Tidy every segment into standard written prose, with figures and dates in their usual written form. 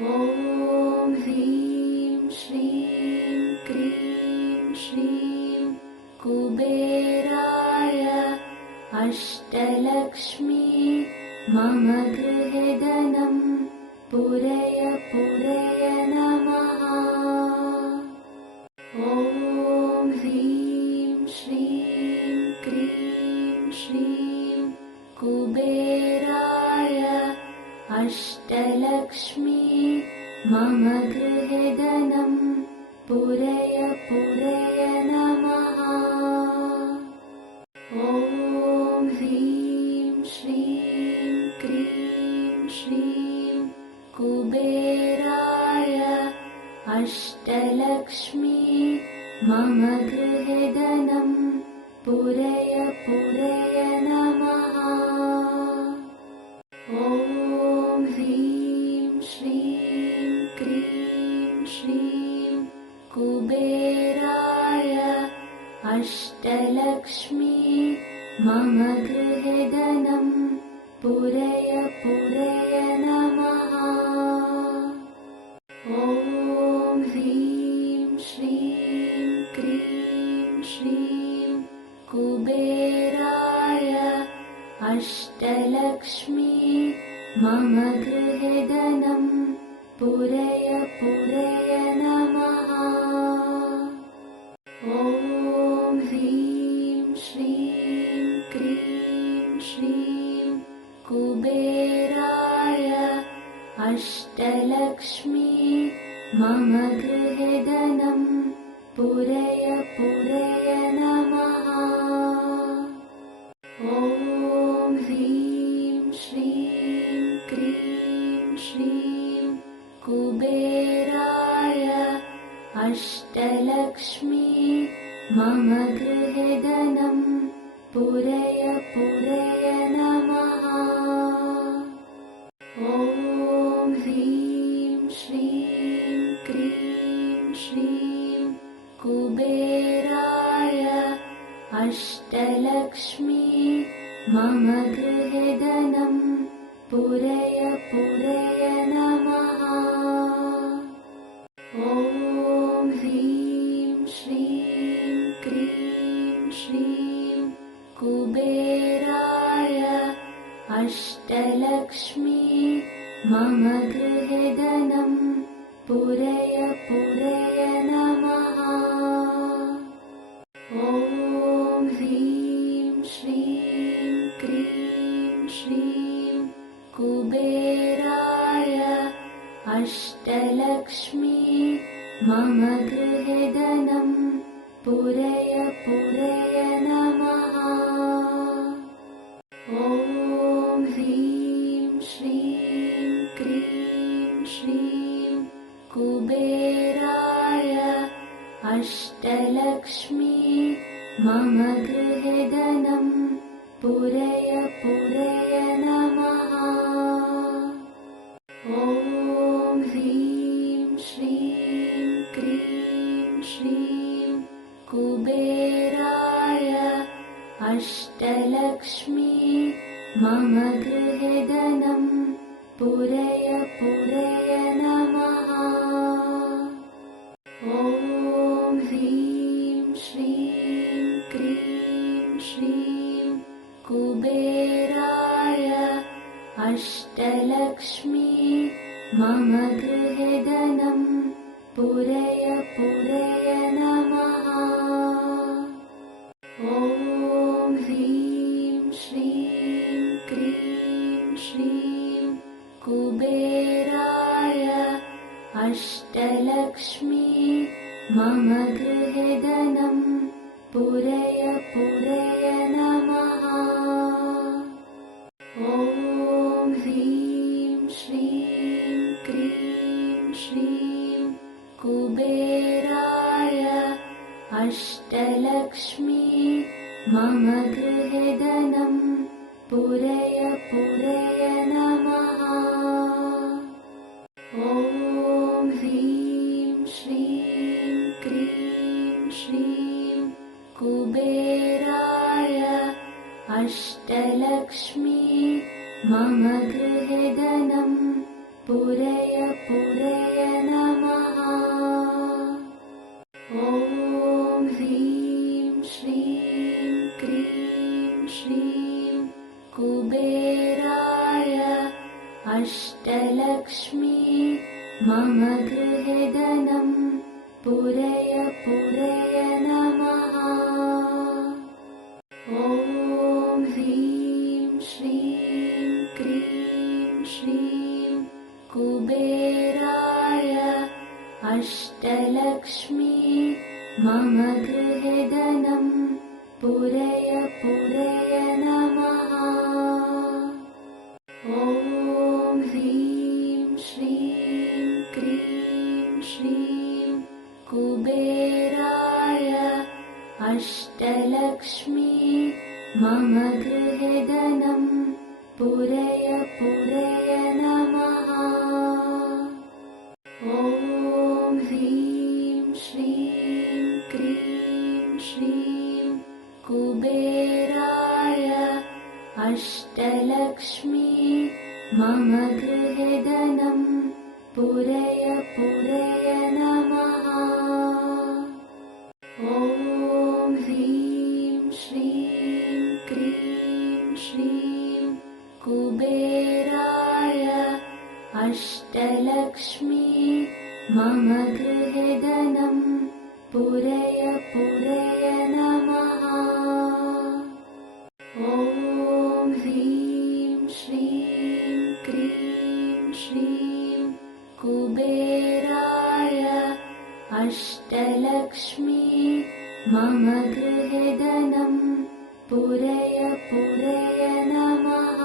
ॐ ह्रीं श्रीं क्रीं श्रीं कुबेराय अष्टलक्ष्मी मम गृहे धनं पूरय पूरय नमः। ॐ ह्रीं श्रीं क्रीं श्रीं कुबेराय अष्टलक्ष्मी मम गृहे धनं पूरय पूरय नमः। ॐ ह्रीं श्रीं क्रीं श्रीं कुबेराय अष्टलक्ष्मी मम गृहे धनं पूरय पूरय नमः। ॐ ह्रीं श्रीं क्रीं श्रीं कुबेराय अष्टलक्ष्मी मम गृहे धनं पूरय पूरय नमः। ॐ ह्रीं श्रीं क्रीं श्रीं कुबेराय अष्टलक्ष्मी मम गृहे धनं पूरय पूरय नमः। ॐ ह्रीं श्रीं क्रीं श्रीं कुबेराय अष्टलक्ष्मी मम गृहे धनं पूरय पूरय नमः। ॐ ह्रीं श्रीं क्रीं श्रीं कुबेराय अष्टलक्ष्मी मम गृहे धनं पूरय पूरय नमः। ॐ ह्रीं श्रीं क्रीं श्रीं कुबेराय अष्टलक्ष्मी मम गृहे धनं पूरय पूरय नमः। ॐ ह्रीं श्रीं क्रीं श्रीं कुबेराय अष्टलक्ष्मी मम गृहे धनं पूरय पूरय नमः। ॐ ह्रीं श्रीं क्रीं श्रीं कुबेराय अष्टलक्ष्मी मम गृहे धनं पूरय पूरय नमः। ॐ ह्रीं श्रीं क्रीं श्रीं कुबेराय अष्टलक्ष्मी मम गृहे धनं पूरय पूरय नमः। ॐ ह्रीं श्रीं क्रीं श्रीं कुबेराय अष्टलक्ष्मी मम गृहे धनं पूरय पूरय नमः। ॐ ह्रीं श्रीं क्रीं श्रीं कुबेराय अष्टलक्ष्मी मम गृहे धनं पूरय पूरय नमः। ॐ ह्रीं श्रीं क्रीं श्रीं कुबेराय अष्टलक्ष्मी मम गृहे धनं पूरय पूरय नमः। ॐ ह्रीं श्रीं क्रीं श्रीं कुबेराय अष्टलक्ष्मी मम गृहे धनं पूरय पूरय नमः। ॐ ह्रीं श्रीं क्रीं श्रीं कुबेराय अष्टलक्ष्मी मम गृहे धनं पूरय पूरय मम गृहे धनं पुरय पुरय नमः। ॐ ह्रीं श्रीं क्रीं श्रीं कुबेराय अष्टलक्ष्मी मम गृहे धनं पुरय पुरय नमः। ॐ ह्रीं श्रीं क्रीं श्रीं कुबेराय अष्टलक्ष्मी मम गृहे धनं पुरय पुरय नमः। ॐ ह्रीं श्रीं क्रीं श्रीं कुबेराय अष्टलक्ष्मी मम गृहे धनं पुरय पुरय नमः। ॐ ह्रीं श्रीं क्रीं श्रीं कुबेराय अष्टलक्ष्मी मम गृहे धनं पुरय पुरय नमः। ॐ ह्रीं श्रीं क्रीं श्रीं कुबेराय अष्टलक्ष्मी मम गृहे धनं पुरय पुरय नमः।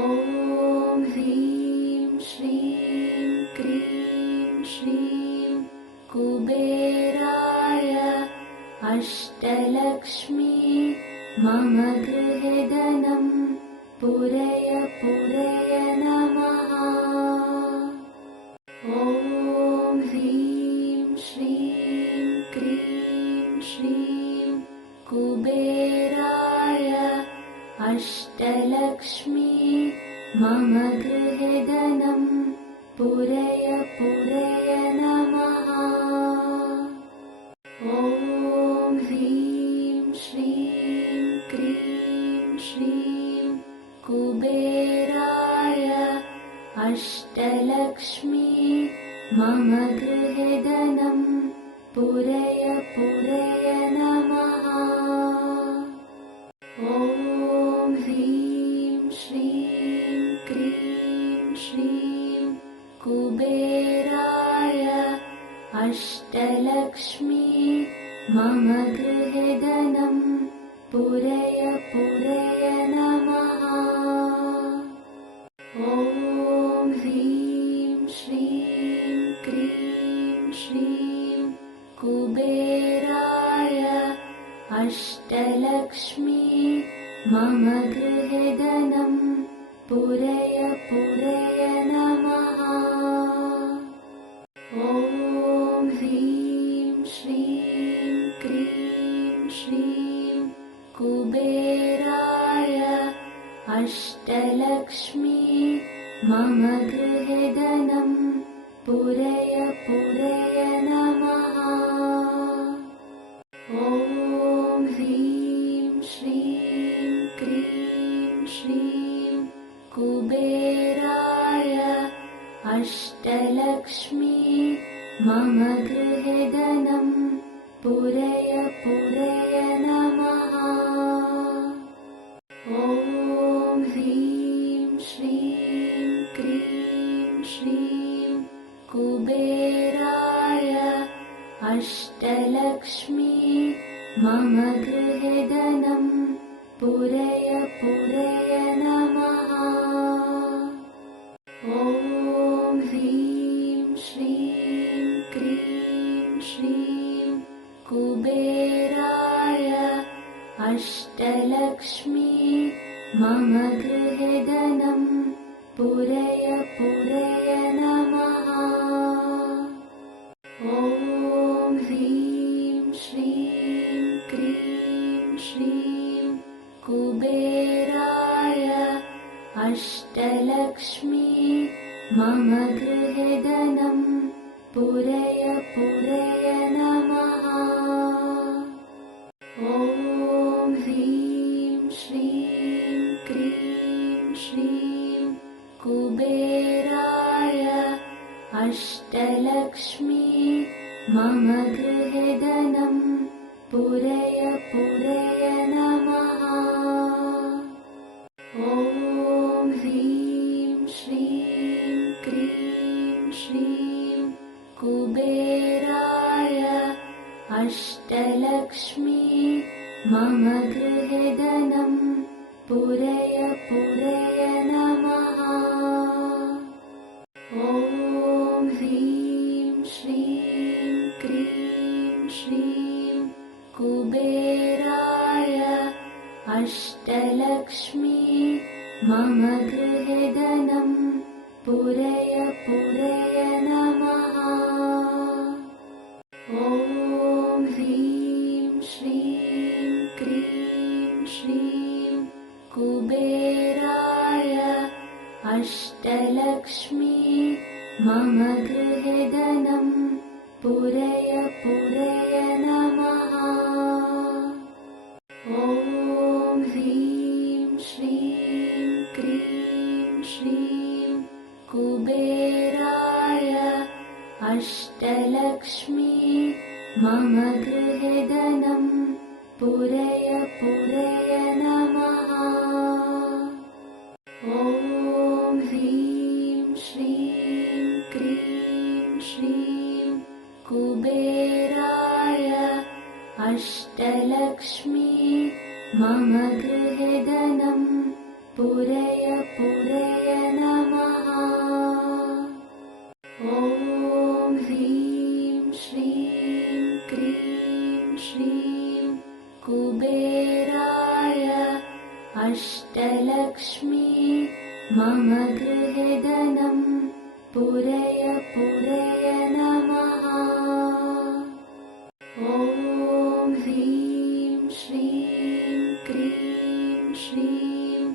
ॐ ह्रीं श्रीं क्रीं श्रीं कुबेराय अष्टलक्ष्मी मम गृहे धनं पुरय पुरय नमः। ॐ ह्रीं श्रीं क्रीं श्रीं कुबेराय अष्टलक्ष्मी मम गृहे धनं पुरय पुरय नमः। ॐ ह्रीं श्रीं क्रीं श्रीं कुबेराय अष्टलक्ष्मी मम गृहे धनं पुरय पुरय नमः। ॐ ह्रीं श्रीं क्रीं श्रीं कुबेराय अष्टलक्ष्मी मम गृहे धनं पुरय पुरय नमः। ॐ ह्रीं श्रीं क्रीं श्रीं कुबेराय अष्टलक्ष्मी मम गृहे धनं पुरय पुरय नमः। ॐ ह्रीं श्रीं क्रीं श्रीं कुबेराय अष्टलक्ष्मी मम गृहे धनं पुरय पुरय नमः। ॐ ह्रीं श्रीं क्रीं श्रीं कुबेराय अष्टलक्ष्मी मम गृहे धनं पुरय पुरय नमः। ॐ ह्रीं श्रीं क्रीं श्रीं कुबेराय अष्टलक्ष्मी मम गृहे धनं पुरय पुरय नमः। ॐ ह्रीं श्रीं क्रीं श्रीं कुबेराय अष्टलक्ष्मी मम गृहे धनं पुरय पुरय नमः। ॐ ह्रीं श्रीं क्रीं श्रीं कुबेराय अष्टलक्ष्मी मम गृहे धनं पुरय पुरय नमः। ॐ ह्रीं श्रीं क्रीं श्रीं कुबेराय अष्टलक्ष्मी मम गृहे धनं पूरय पूरय नमः। ॐ ह्रीं श्रीं क्रीं श्रीं कुबेराय अष्टलक्ष्मी मम गृहे धनं पूरय पूरय नमः। ॐ ह्रीं श्रीं क्रीं श्रीं कुबेराय अष्टलक्ष्मी मम गृहे धनं पूरय पूरय नमः। ॐ ह्रीं श्रीं क्रीं श्रीं कुबेराय अष्टलक्ष्मी मम गृहे धनं पूरय पूरय नमः। ॐ ह्रीं श्रीं क्रीं श्रीं कुबेराय अष्टलक्ष्मी मम गृहे धनं पूरय पूरय नमः। ॐ ह्रीं श्रीं क्रीं श्रीं कुबेराय अष्टलक्ष्मी मम गृहे धनं पूरय पूरय नमः। ॐ ह्रीं श्रीं क्रीं श्रीं कुबेराय अष्टलक्ष्मी मम गृहे धनं पूरय पूरय नमः। ॐ ह्रीं श्रीं क्रीं श्रीं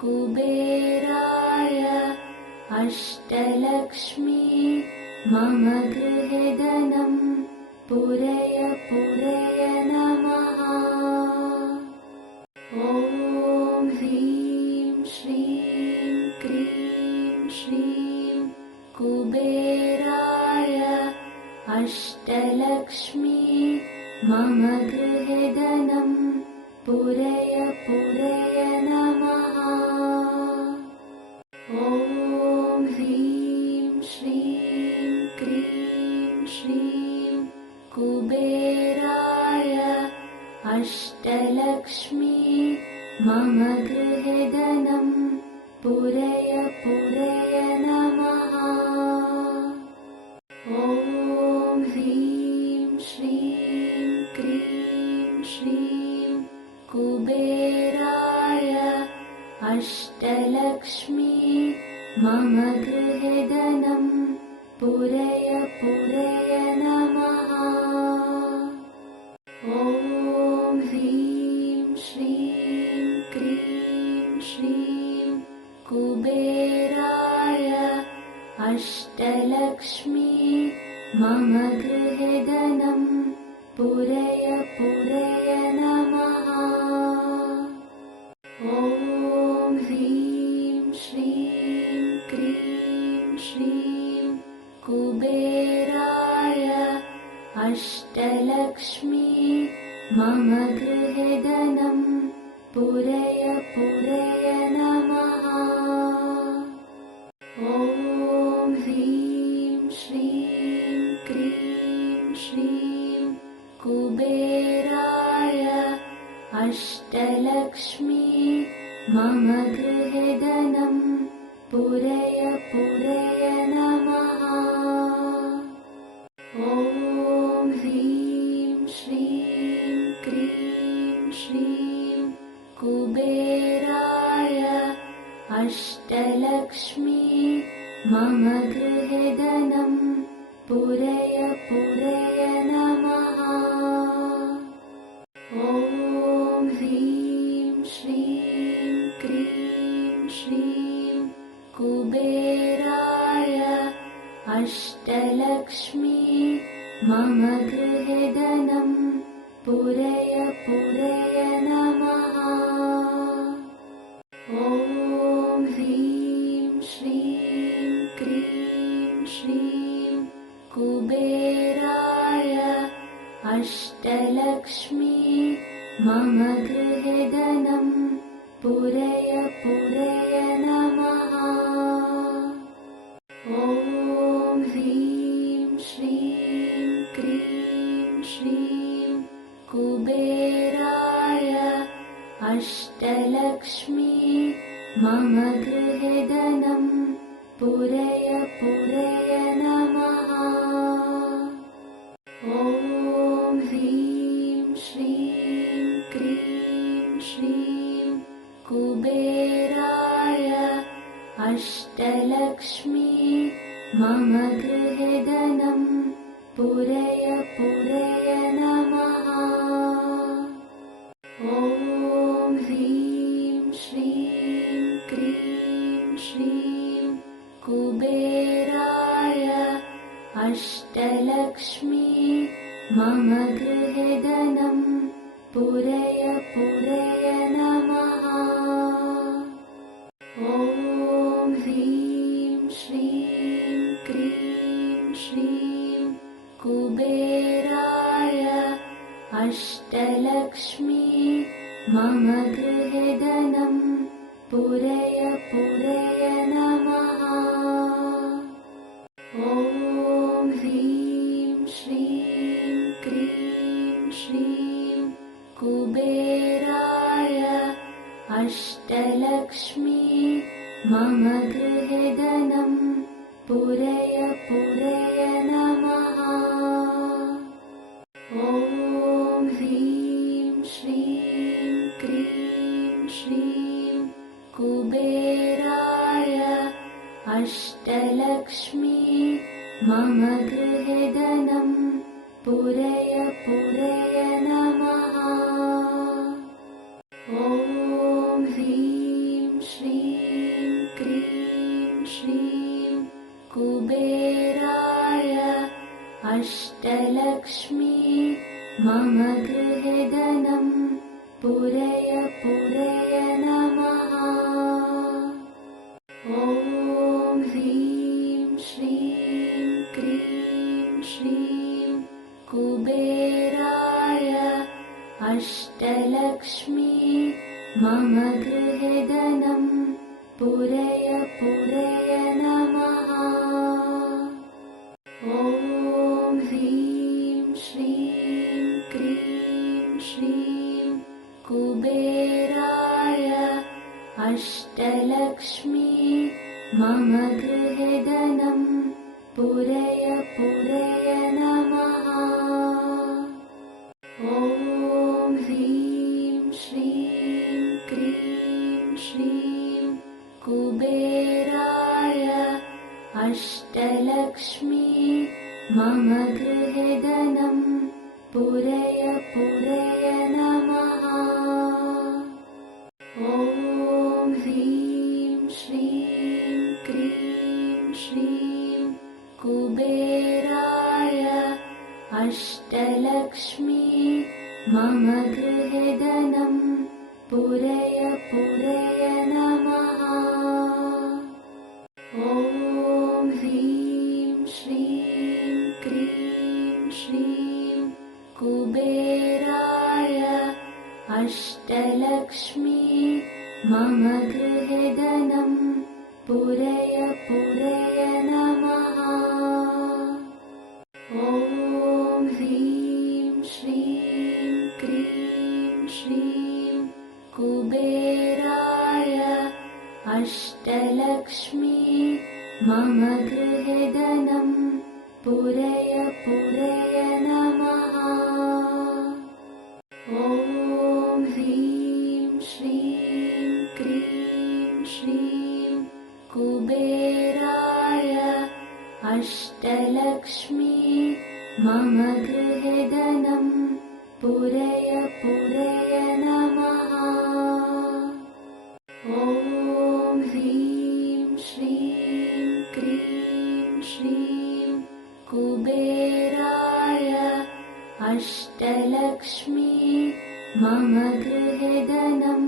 कुबेराय अष्टलक्ष्मी मम गृहे धनं पूरय पूरय नमः। ॐ ह्रीं श्रीं क्रीं श्रीं कुबेराय अष्टलक्ष्मी मम गृहे धनं पूरय पूरय नमः। ॐ ह्रीं श्रीं क्रीं श्रीं कुबेराय अष्टलक्ष्मी मम गृहे धनं पूरय पूरय नमः। ॐ ह्रीं श्रीं क्रीं श्रीं कुबेराय अष्टलक्ष्मी मम गृहे धनं पूरय पूरय नमः। ॐ ह्रीं श्रीं क्रीं श्रीं कुबेराय अष्टलक्ष्मी मम गृहे धनं पूरय पूरय नमः। ॐ ह्रीं श्रीं क्रीं श्रीं कुबेराय अष्टलक्ष्मी मम गृहे धनं पूरय पूरय नमः। ॐ ह्रीं श्रीं क्रीं श्रीं कुबेराय अष्टलक्ष्मी मम गृहे धनं पूरय पूरय नमः। ॐ ह्रीं श्रीं क्रीं श्रीं कुबेराय अष्टलक्ष्मी मम गृहे धनं पूरय पूरय नमः। ॐ ह्रीं श्रीं क्रीं श्रीं कुबेराय अष्टलक्ष्मी मम गृहे धनं पूरय पूरय नमः। ॐ ह्रीं श्रीं क्रीं श्रीं अष्टलक्ष्मी मम गृहे धनं पूरय पूरय नमः। ॐ ह्रीं श्रीं क्रीं श्रीं कुबेराय अष्टलक्ष्मी मम गृहे धनं पूरय पूरय नमः। ॐ ह्रीं श्रीं क्रीं श्रीं कुबेराय अष्टलक्ष्मी मम गृहे धनं पूरय पूरय नमः। ॐ ह्रीं श्रीं क्रीं श्रीं कुबेराय अष्टलक्ष्मी मम गृहे धनं पूरय पूरय नमः। ॐ ह्रीं श्रीं क्रीं श्रीं कुबेराय अष्टलक्ष्मी मम गृहे धनं पूरय पूरय नमः। ॐ ह्रीं श्रीं क्रीं श्रीं कुबेराय अष्टलक्ष्मी मम गृहे धनं पूरय पूरय नमः। ॐ ह्रीं श्रीं क्रीं श्रीं कुबेराय अष्टलक्ष्मी मम गृहे धनं पूरय पूरय नमः। ॐ ह्रीं श्रीं क्रीं श्रीं कुबेराय अष्टलक्ष्मी मम गृहे धनं पूरय पूरय नमः। ॐ ह्रीं श्रीं क्रीं श्रीं कुबेराय अष्टलक्ष्मी मम गृहे धनं पूरय पूरय नमः। ॐ ह्रीं श्रीं क्रीं श्रीं कुबेराय अष्टलक्ष्मी मम गृहे धनं पूरय पूरय नमः। ॐ ह्रीं श्रीं क्रीं श्रीं कुबेराय अष्टलक्ष्मी मम गृहे धनं पूरय पूरय नमः। ॐ ह्रीं श्रीं क्रीं श्रीं कुबेराय अष्टलक्ष्मी मम गृहे धनं पूरय पूरय नमः। ॐ ह्रीं श्रीं क्रीं श्रीं कुबेराय अष्टलक्ष्मी मम गृहे धनं पूरय पूरय नमः। ॐ ह्रीं श्रीं क्रीं श्रीं कुबेराय अष्टलक्ष्मी मम गृहे धनं पूरय पूरय नमः। ॐ ह्रीं श्रीं क्रीं श्रीं कुबेराय अष्टलक्ष्मी मम गृहे धनं पूरय पूरय नमः। ॐ ह्रीं श्रीं क्रीं श्रीं कुबेराय अष्टलक्ष्मी मम गृहे धनं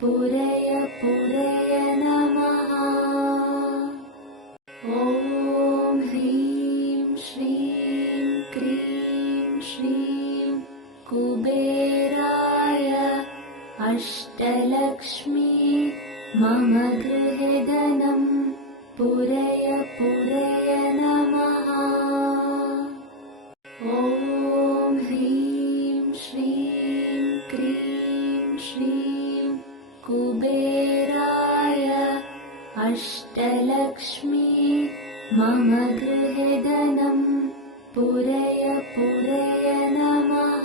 पूरय पूरय नमः। ॐ ह्रीं श्रीं क्रीं श्रीं मम गृहधनं पुरय पुरय नमः। ॐ ह्रीं श्रीं क्रीं श्रीं कुबेराय अष्टलक्ष्मी मम गृहधनं पुरय पुरय नमः।